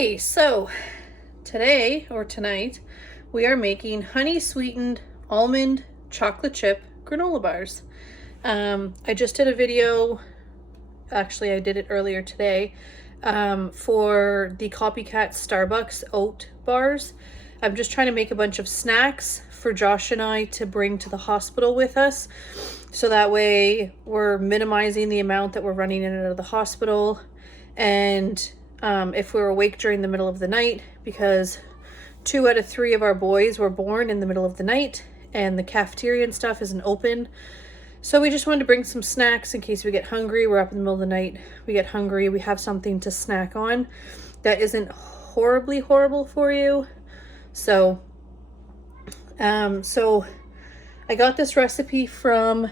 Okay, so today or tonight we are making honey sweetened almond chocolate chip granola bars. I just did a video, actually I did it earlier today, for the copycat Starbucks oat bars. I'm just trying to make a bunch of snacks for Josh and I to bring to the hospital with us, so that way we're minimizing the amount that we're running in and out of the hospital. And if we're awake during the middle of the night, because 2 out of 3 of our boys were born in the middle of the night and the cafeteria and stuff isn't open. So we just wanted to bring some snacks in case we get hungry. We're up in the middle of the night, we get hungry, we have something to snack on that isn't horribly horrible for you. So I got this recipe from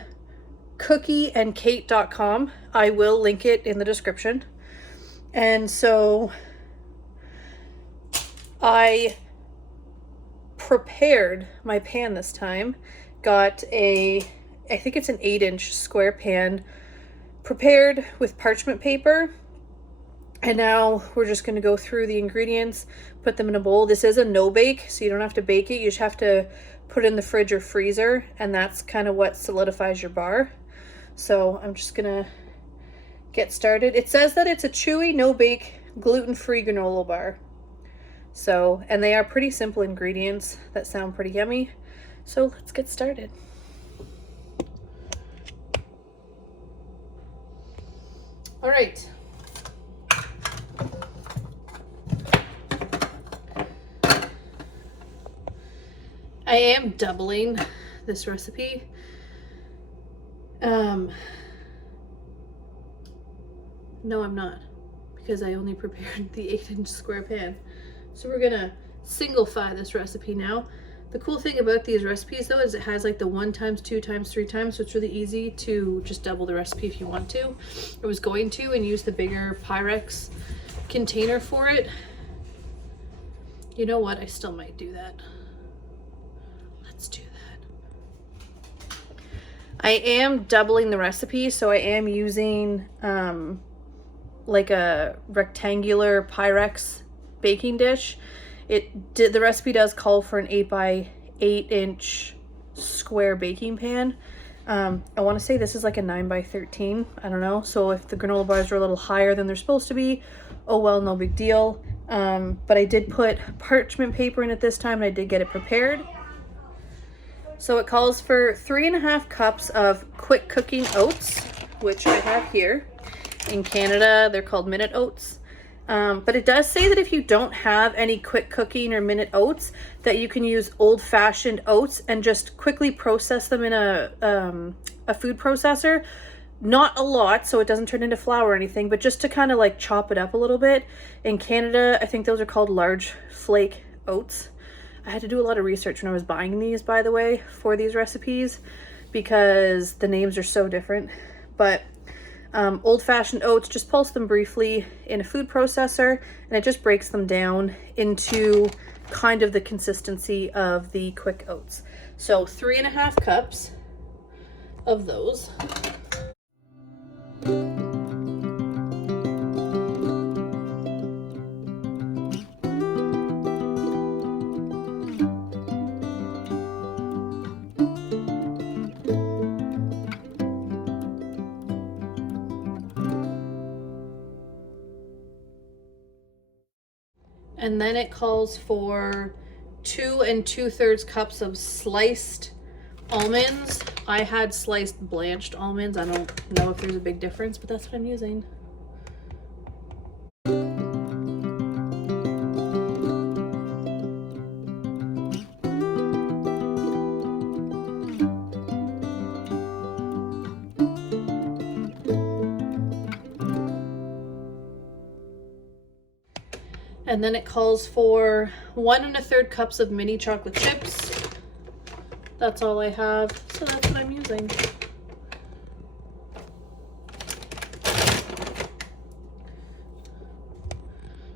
cookieandkate.com. I will link it in the description. And so I prepared my pan this time. Got I think it's an 8-inch square pan, prepared with parchment paper. And now we're just going to go through the ingredients, put them in a bowl. This is a no bake, so you don't have to bake it. You just have to put it in the fridge or freezer, and that's kind of what solidifies your bar. So I'm just going to get started. It says that it's a chewy, no bake, gluten-free granola bar. So, and they are pretty simple ingredients that sound pretty yummy. So let's get started. All right. I am doubling this recipe. No, I'm not, because I only prepared the 8-inch square pan. So we're gonna single-fy this recipe now. The cool thing about these recipes though is it has like the 1 times, 2 times, 3 times, so it's really easy to just double the recipe if you want to. I was going to and use the bigger Pyrex container for it. You know what? I still might do that. Let's do that. I am doubling the recipe, so I am using like a rectangular Pyrex baking dish. The recipe does call for an 8 by 8-inch square baking pan. I want to say this is like a 9 by 13. I don't know. So if the granola bars are a little higher than they're supposed to be, oh well, no big deal. But I did put parchment paper in it this time, and I did get it prepared. So it calls for 3.5 cups of quick cooking oats, which I have here. In Canada, they're called minute oats. But it does say that if you don't have any quick cooking or minute oats, that you can use old-fashioned oats and just quickly process them in a food processor. Not a lot, so it doesn't turn into flour or anything, but just to kind of like chop it up a little bit. In Canada, I think those are called large flake oats. I had to do a lot of research when I was buying these, by the way, for these recipes, because the names are so different. But old-fashioned oats, just pulse them briefly in a food processor, and it just breaks them down into kind of the consistency of the quick oats. So 3.5 cups of those. And then it calls for 2 2/3 cups of sliced almonds. I had sliced blanched almonds. I don't know if there's a big difference, but that's what I'm using. And then it calls for 1 1/3 cups of mini chocolate chips. That's all I have, so that's what I'm using.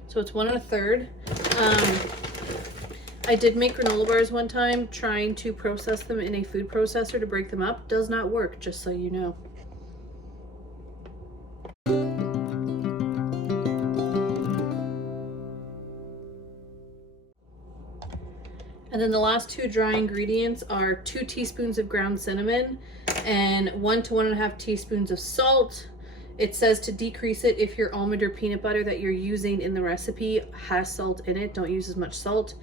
So it's 1 1/3. I did make granola bars one time, trying to process them in a food processor to break them up. Does not work, just so you know. And then the last two dry ingredients are 2 teaspoons of ground cinnamon and 1 to 1.5 teaspoons of salt. It says to decrease it if your almond or peanut butter that you're using in the recipe has salt in it. Don't use as much salt.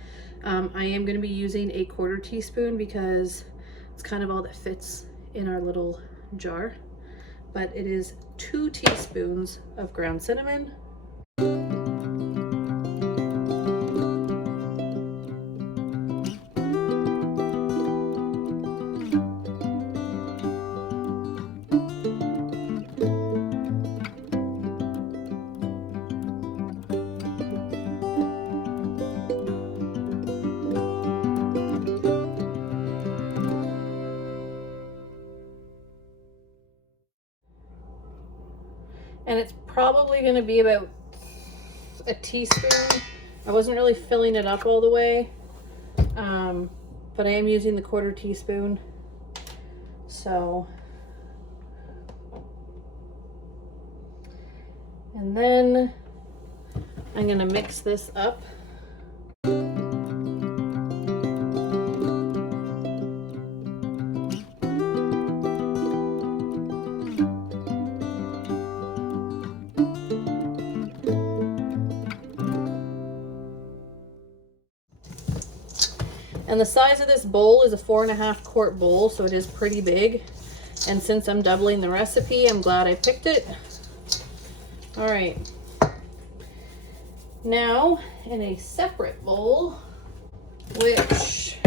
I am going to be using a 1/4 teaspoon because it's kind of all that fits in our little jar. But it is 2 teaspoons of ground cinnamon. And it's probably going to be about a teaspoon. I wasn't really filling it up all the way, but I am using the 1/4 teaspoon. So, and then I'm going to mix this up. And the size of this bowl is a 4.5 quart bowl, so it is pretty big. And since I'm doubling the recipe, I'm glad I picked it. All right. Now, in a separate bowl, which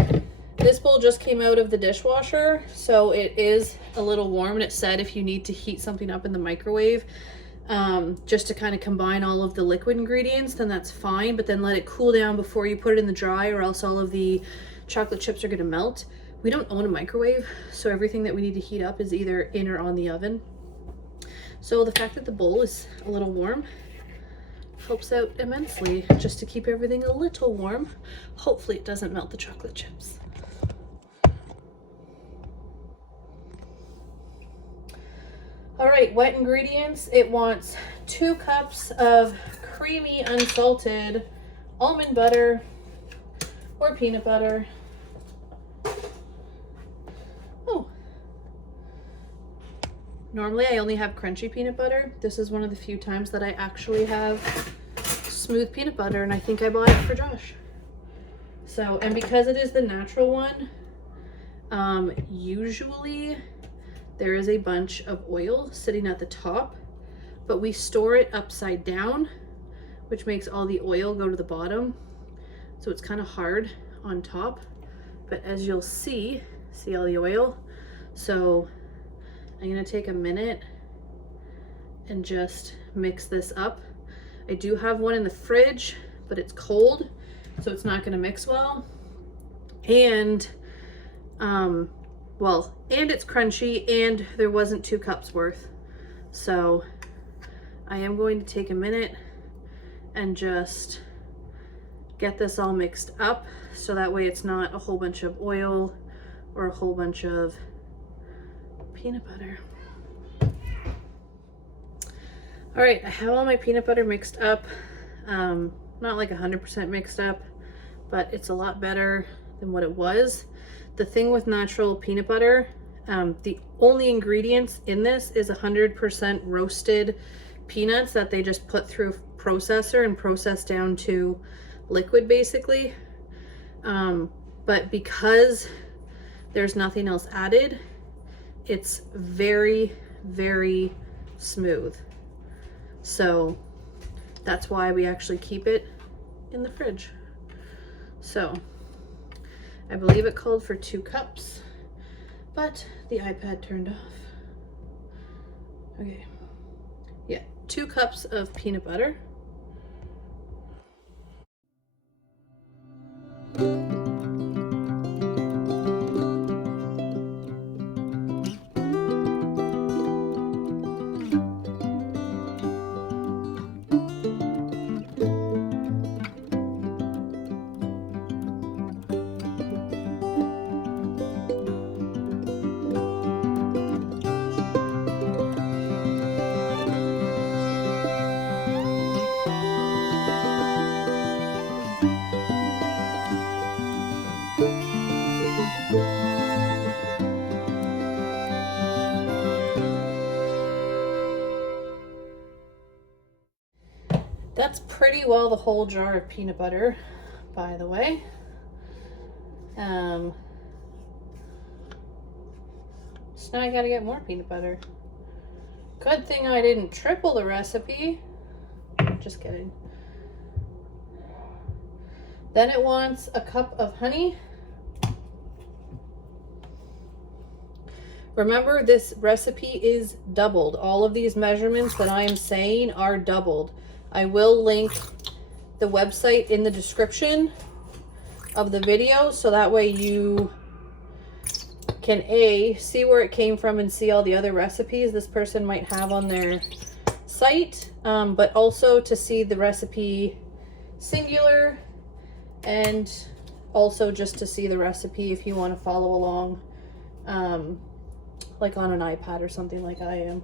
this bowl just came out of the dishwasher, so it is a little warm, and it said if you need to heat something up in the microwave, just to kind of combine all of the liquid ingredients, then that's fine, but then let it cool down before you put it in the dry, or else all of the chocolate chips are going to melt. We don't own a microwave, so everything that we need to heat up is either in or on the oven. So the fact that the bowl is a little warm helps out immensely, just to keep everything a little warm. Hopefully it doesn't melt the chocolate chips. All right, wet ingredients. It wants 2 cups of creamy unsalted almond butter or peanut butter. Oh, normally I only have crunchy peanut butter. This is one of the few times that I actually have smooth peanut butter, and I think I bought it for Josh. So, and because it is the natural one, usually there is a bunch of oil sitting at the top, but we store it upside down, which makes all the oil go to the bottom. So it's kind of hard on top, but as you'll see all the oil. So I'm gonna take a minute and just mix this up. I do have one in the fridge, but it's cold, so it's not gonna mix well. And and it's crunchy, and there wasn't 2 cups worth. So I am going to take a minute and just get this all mixed up, so that way it's not a whole bunch of oil or a whole bunch of peanut butter. All right, I have all my peanut butter mixed up. Not like 100% mixed up, but it's a lot better than what it was. The thing with natural peanut butter, the only ingredients in this is 100% roasted peanuts that they just put through a processor and process down to liquid, basically. But because there's nothing else added, it's very, very smooth. So that's why we actually keep it in the fridge. So I believe it called for 2 cups, but the iPad turned off. Okay, yeah, 2 cups of peanut butter. That's pretty well the whole jar of peanut butter, by the way. So now I gotta get more peanut butter. Good thing I didn't triple the recipe. Just kidding. Then it wants a cup of honey. Remember, this recipe is doubled. All of these measurements that I am saying are doubled. I will link the website in the description of the video, so that way you can see where it came from and see all the other recipes this person might have on their site, but also to see the recipe singular, and also just to see the recipe if you want to follow along, like on an iPad or something like I am.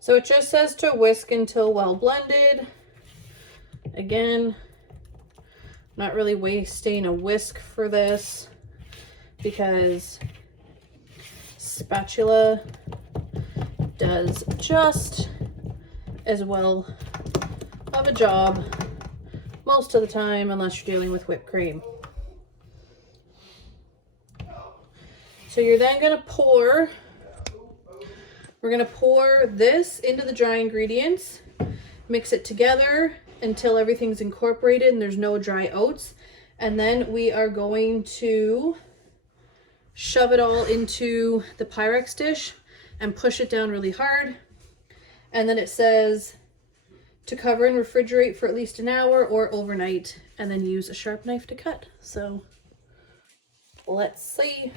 So it just says to whisk until well blended. Again, not really wasting a whisk for this because spatula does just as well of a job most of the time, unless you're dealing with whipped cream. So you're then going to pour, we're going to pour this into the dry ingredients, mix it together until everything's incorporated and there's no dry oats. And then we are going to shove it all into the Pyrex dish and push it down really hard. And then it says to cover and refrigerate for at least an hour or overnight, and then use a sharp knife to cut. So let's see.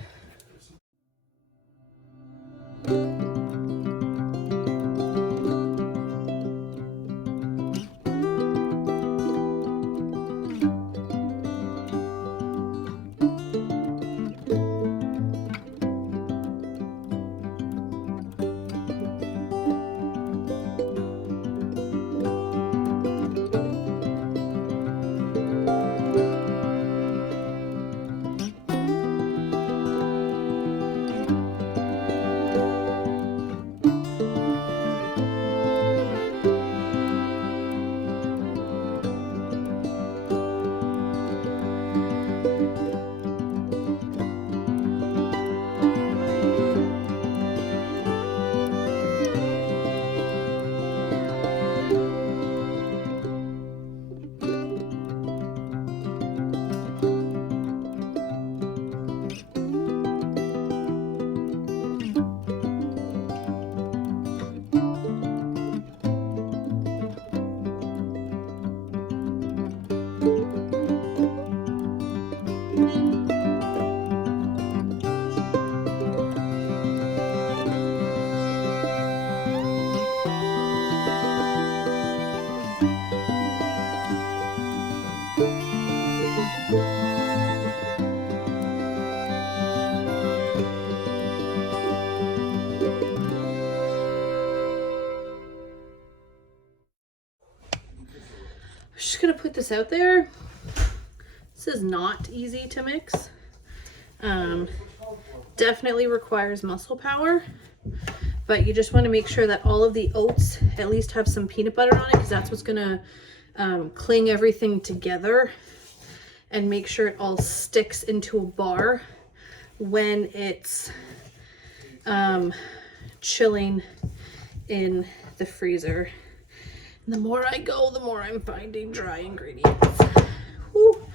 Just gonna put this out there. This is not easy to mix. Definitely requires muscle power, but you just want to make sure that all of the oats at least have some peanut butter on it, because that's what's gonna cling everything together and make sure it all sticks into a bar when it's chilling in the freezer. And the more I go, the more I'm finding dry ingredients. Whew.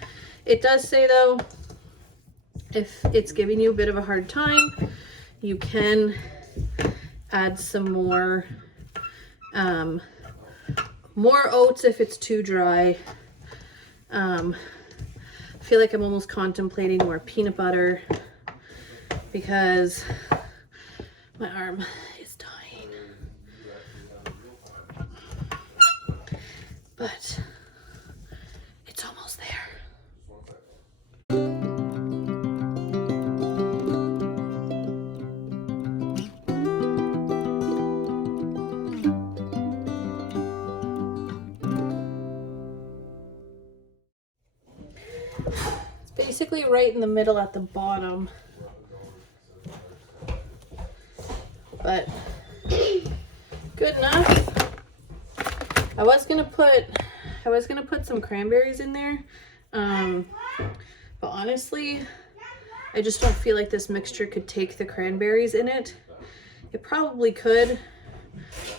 It does say though, If it's giving you a bit of a hard time, you can add some more oats if it's too dry. I feel like I'm almost contemplating more peanut butter because my arm is dying. But it's almost there. It's basically right in the middle at the bottom. But good enough. I was gonna put some cranberries in there, but honestly, I just don't feel like this mixture could take the cranberries in it. It probably could,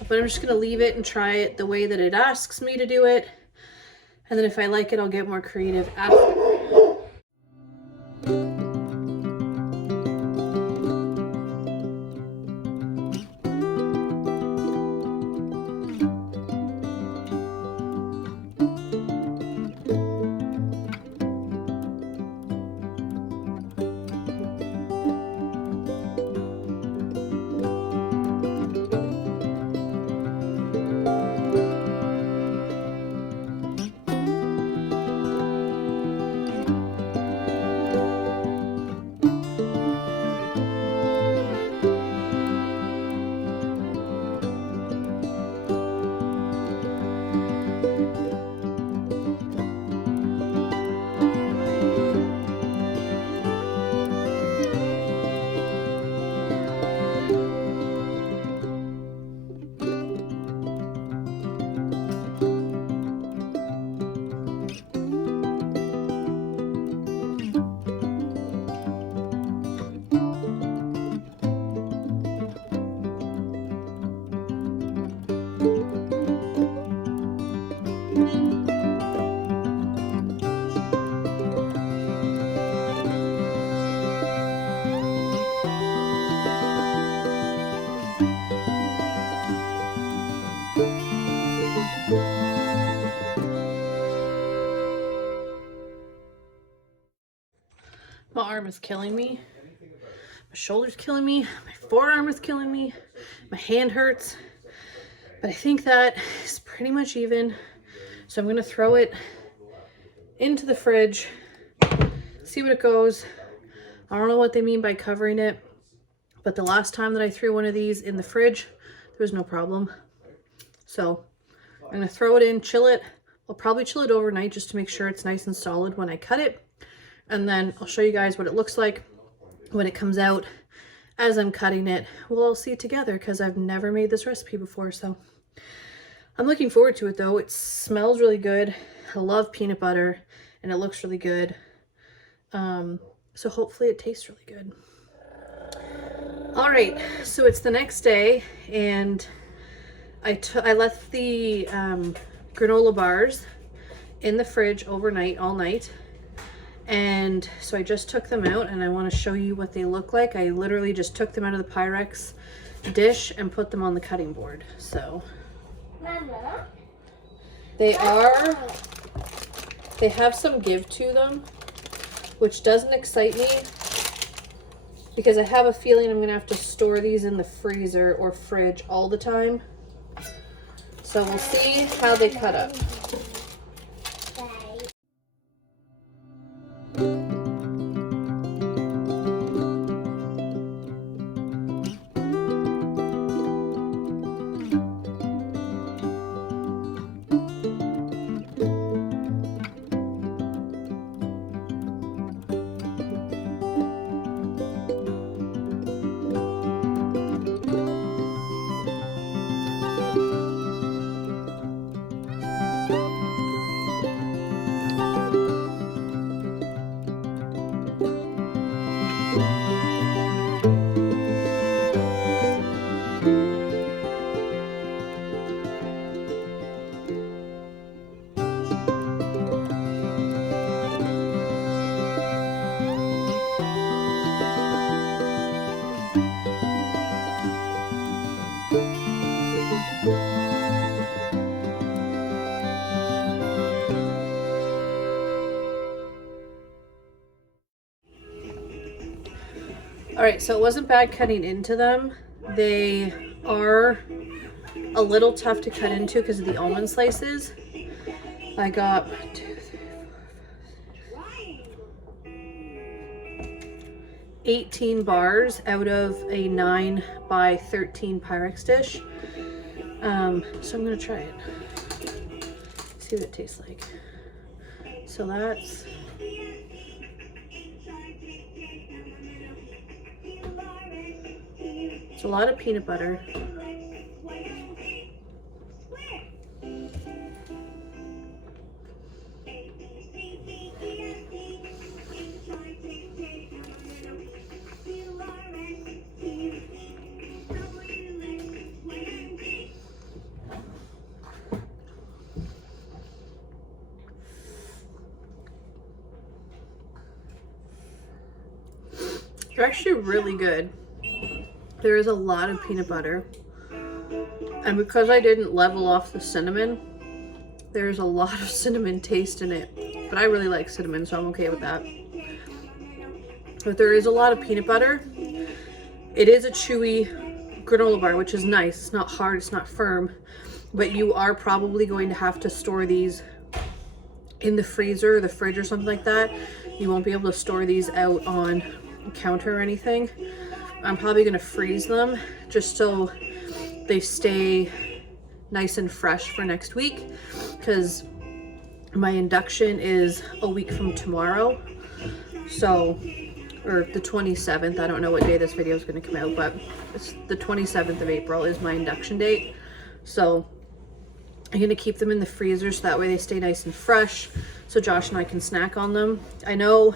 but I'm just gonna leave it and try it the way that it asks me to do it, and then if I like it, I'll get more creative after. My arm is killing me. My shoulder's killing me. My forearm is killing me. My hand hurts. But I think that is pretty much even. So I'm gonna throw it into the fridge, see what it goes. I don't know what they mean by covering it, but the last time that I threw one of these in the fridge, there was no problem. So I'm gonna throw it in, chill it. I'll probably chill it overnight just to make sure it's nice and solid when I cut it. And then I'll show you guys what it looks like when it comes out as I'm cutting it. We'll all see it together because I've never made this recipe before. So I'm looking forward to it though. It smells really good. I love peanut butter and it looks really good. So hopefully it tastes really good. All right, so it's the next day and I left the granola bars in the fridge overnight, all night. And so I just took them out and I want to show you what they look like. I literally just took them out of the Pyrex dish and put them on the cutting board. So Mama, they have some give to them, which doesn't excite me because I have a feeling I'm gonna have to store these in the freezer or fridge all the time. So we'll see how they cut up. right, so it wasn't bad cutting into them. They are a little tough to cut into because of the almond slices. I got 18 bars out of a 9 by 13 Pyrex dish. So I'm gonna try it. See what it tastes like. So that's it's a lot of peanut butter. They're actually really good. There is a lot of peanut butter. And because I didn't level off the cinnamon, there's a lot of cinnamon taste in it. But I really like cinnamon, so I'm okay with that. But there is a lot of peanut butter. It is a chewy granola bar, which is nice. It's not hard, it's not firm. But you are probably going to have to store these in the freezer or the fridge or something like that. You won't be able to store these out on counter or anything. I'm probably gonna freeze them just so they stay nice and fresh for next week, because my induction is a week from tomorrow, so, or the 27th. I don't know what day this video is going to come out, but it's the 27th of April is my induction date. So I'm going to keep them in the freezer so that way they stay nice and fresh, so Josh and I can snack on them. I know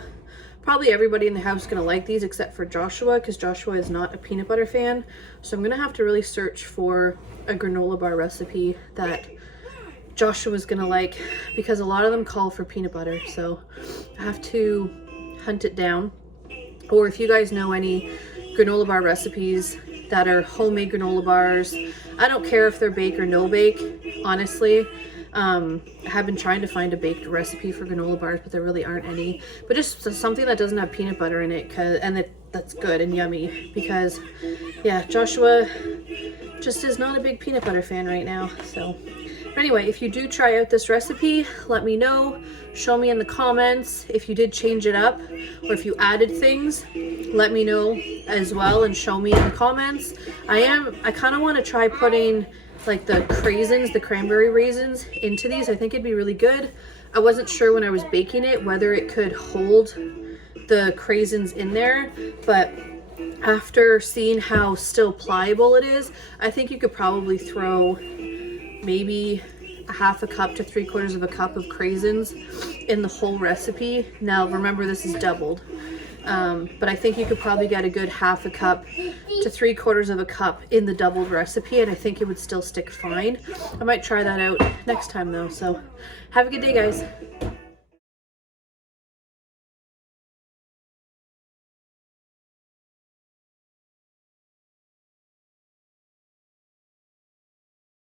probably everybody in the house is going to like these except for Joshua, because Joshua is not a peanut butter fan. So I'm going to have to really search for a granola bar recipe that Joshua's going to like, because a lot of them call for peanut butter. So I have to hunt it down. Or if you guys know any granola bar recipes that are homemade granola bars, I don't care if they're bake or no bake, honestly. I have been trying to find a baked recipe for granola bars, but there really aren't any. But just something that doesn't have peanut butter in it, that's good and yummy. Because, yeah, Joshua just is not a big peanut butter fan right now. So, but anyway, if you do try out this recipe, let me know. Show me in the comments if you did change it up or if you added things. Let me know as well and show me in the comments. I kind of want to try putting like the craisins, the cranberry raisins into these. I think it'd be really good. I wasn't sure when I was baking it whether it could hold the craisins in there, but after seeing how still pliable it is, I think you could probably throw maybe a half a cup to 3/4 of a cup of craisins in the whole recipe. Now remember, this is doubled. But I think you could probably get a good half a cup to 3/4 of a cup in the doubled recipe, and I think it would still stick fine. I might try that out next time though. So have a good day, guys.